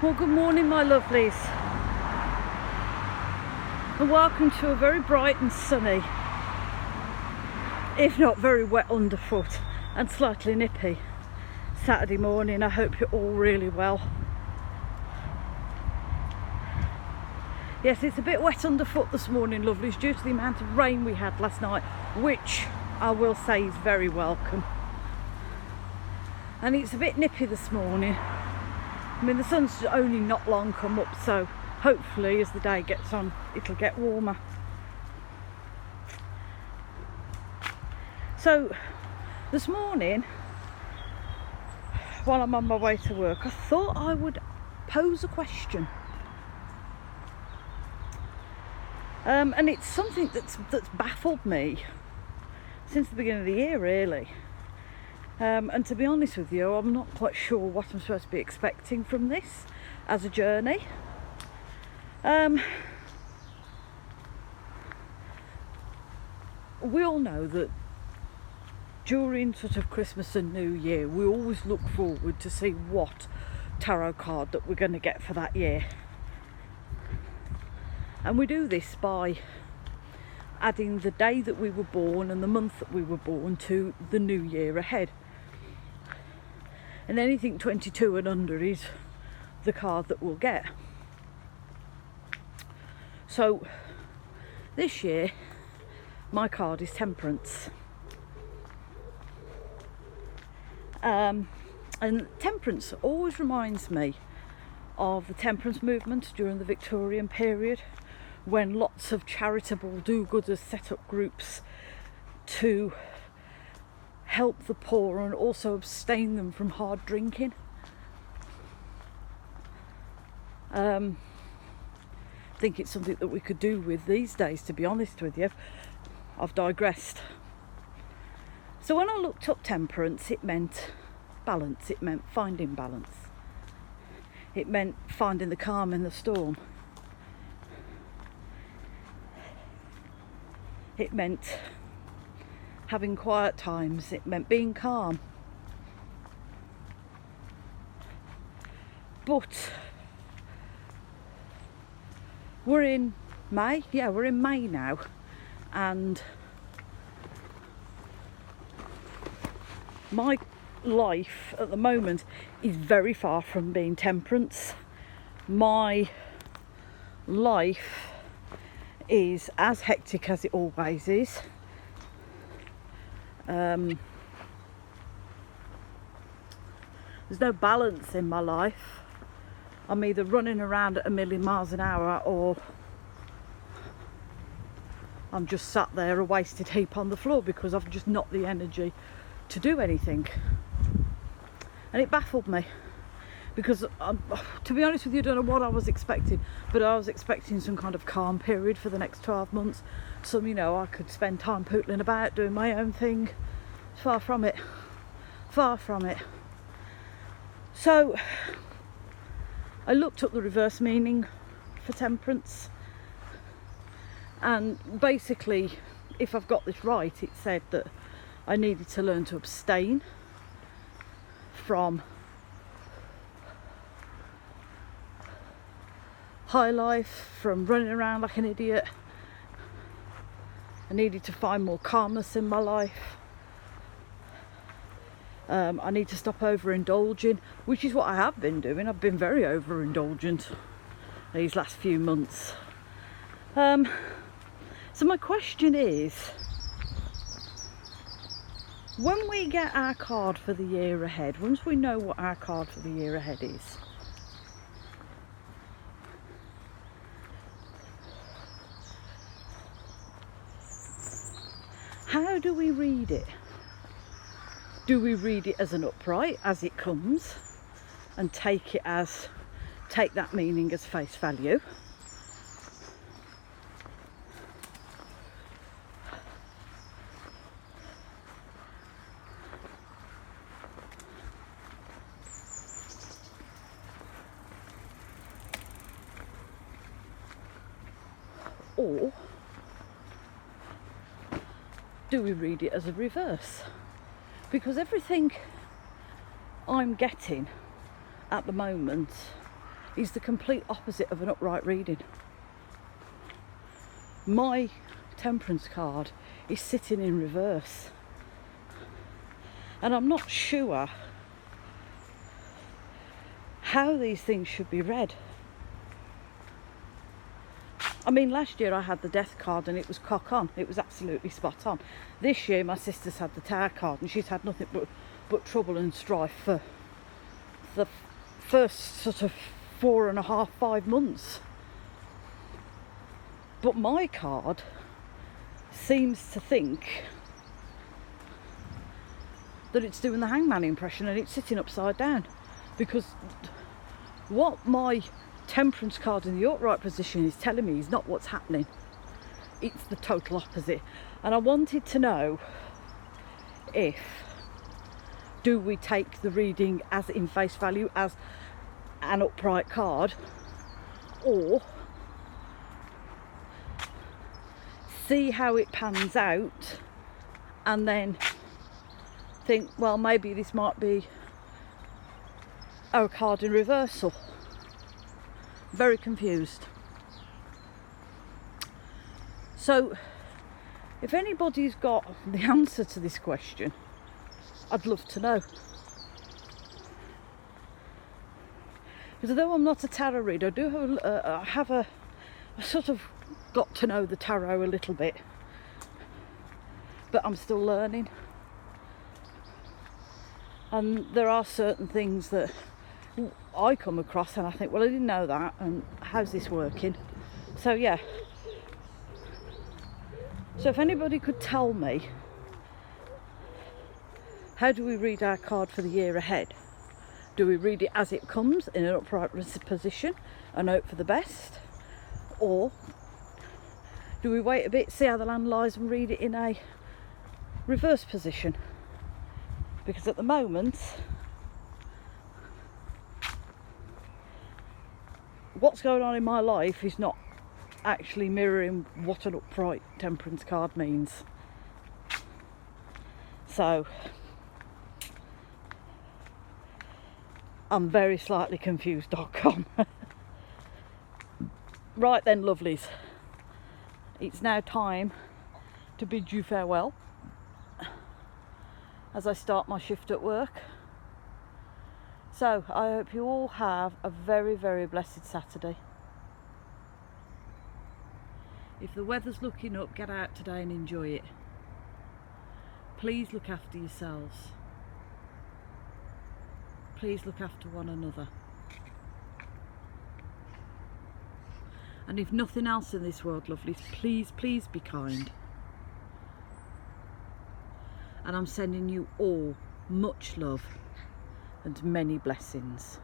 Well, good morning, my lovelies, and welcome to a very bright and sunny, if not very wet underfoot and slightly nippy Saturday morning. I hope you're all really well. Yes, it's a bit wet underfoot this morning, lovelies, due to the amount of rain we had last night, which I will say is very welcome. And it's a bit nippy this morning. I mean, the sun's only not long come up, so hopefully as the day gets on it'll get warmer. So this morning, while I'm on my way to work, I thought I would pose a question. And it's something that's baffled me since the beginning of the year, really. And to be honest with you, I'm not quite sure what I'm supposed to be expecting from this as a journey. We all know that during sort of Christmas and New Year, we always look forward to see what tarot card that we're going to get for that year. And we do this by adding the day that we were born and the month that we were born to the new year ahead. And anything 22 and under is the card that we'll get. So this year my card is Temperance. And Temperance always reminds me of the temperance movement during the Victorian period, when lots of charitable do-gooders set up groups to help the poor and also abstain them from hard drinking. I think it's something that we could do with these days, to be honest with you. I've digressed. So when I looked up Temperance, it meant balance, it meant finding balance. It meant finding the calm in the storm. It meant having quiet times. It meant being calm. But we're in May. Yeah, we're in May now. And my life at the moment is very far from being Temperance. My life is as hectic as it always is. There's no balance in my life. I'm either running around at a million miles an hour, or I'm just sat there a wasted heap on the floor because I've just not the energy to do anything. And it baffled me, because to be honest with you, I don't know what I was expecting, but I was expecting some kind of calm period for the next 12 months. Some, I could spend time pootling about, doing my own thing. Far from it. Far from it. So I looked up the reverse meaning for Temperance, and basically, if I've got this right, it said that I needed to learn to abstain from high life, from running around like an idiot. I needed to find more calmness in my life. I need to stop overindulging, which is what I have been doing. I've been very overindulgent these last few months. So my question is, when we get our card for the year ahead, once we know what our card for the year ahead is, how do we read it? Do we read it as an upright, as it comes, and take that meaning as face value? Or do we read it as a reverse? Because everything I'm getting at the moment is the complete opposite of an upright reading. My temperance card is sitting in reverse, and I'm not sure how these things should be read. I mean, last year I had the death card and it was cock on. It was absolutely spot on. This year my sister's had the tower card and she's had nothing but trouble and strife for the first sort of 4.5, 5 months. But my card seems to think that it's doing the hangman impression and it's sitting upside down, because what my temperance card in the upright position is telling me is not what's happening. It's the total opposite. And I wanted to know if, do we take the reading as in face value as an upright card, or see how it pans out and then think, well, maybe this might be a card in reversal. Very confused. So if anybody's got the answer to this question, I'd love to know. Because although I'm not a tarot reader, I do have a sort of got to know the tarot a little bit, but I'm still learning. And there are certain things that I come across and I think, well, I didn't know that, and how's this working? So yeah, so if anybody could tell me, how do we read our card for the year ahead? Do we read it as it comes in an upright position and hope for the best, or do we wait a bit, see how the land lies, and read it in a reverse position? Because at the moment, what's going on in my life is not actually mirroring what an upright temperance card means. So I'm very slightly confused.com. Right then, lovelies, it's now time to bid you farewell as I start my shift at work. So I hope you all have a very, very blessed Saturday. If the weather's looking up, get out today and enjoy it. Please look after yourselves. Please look after one another. And if nothing else in this world, lovelies, please, please be kind. And I'm sending you all much love and many blessings.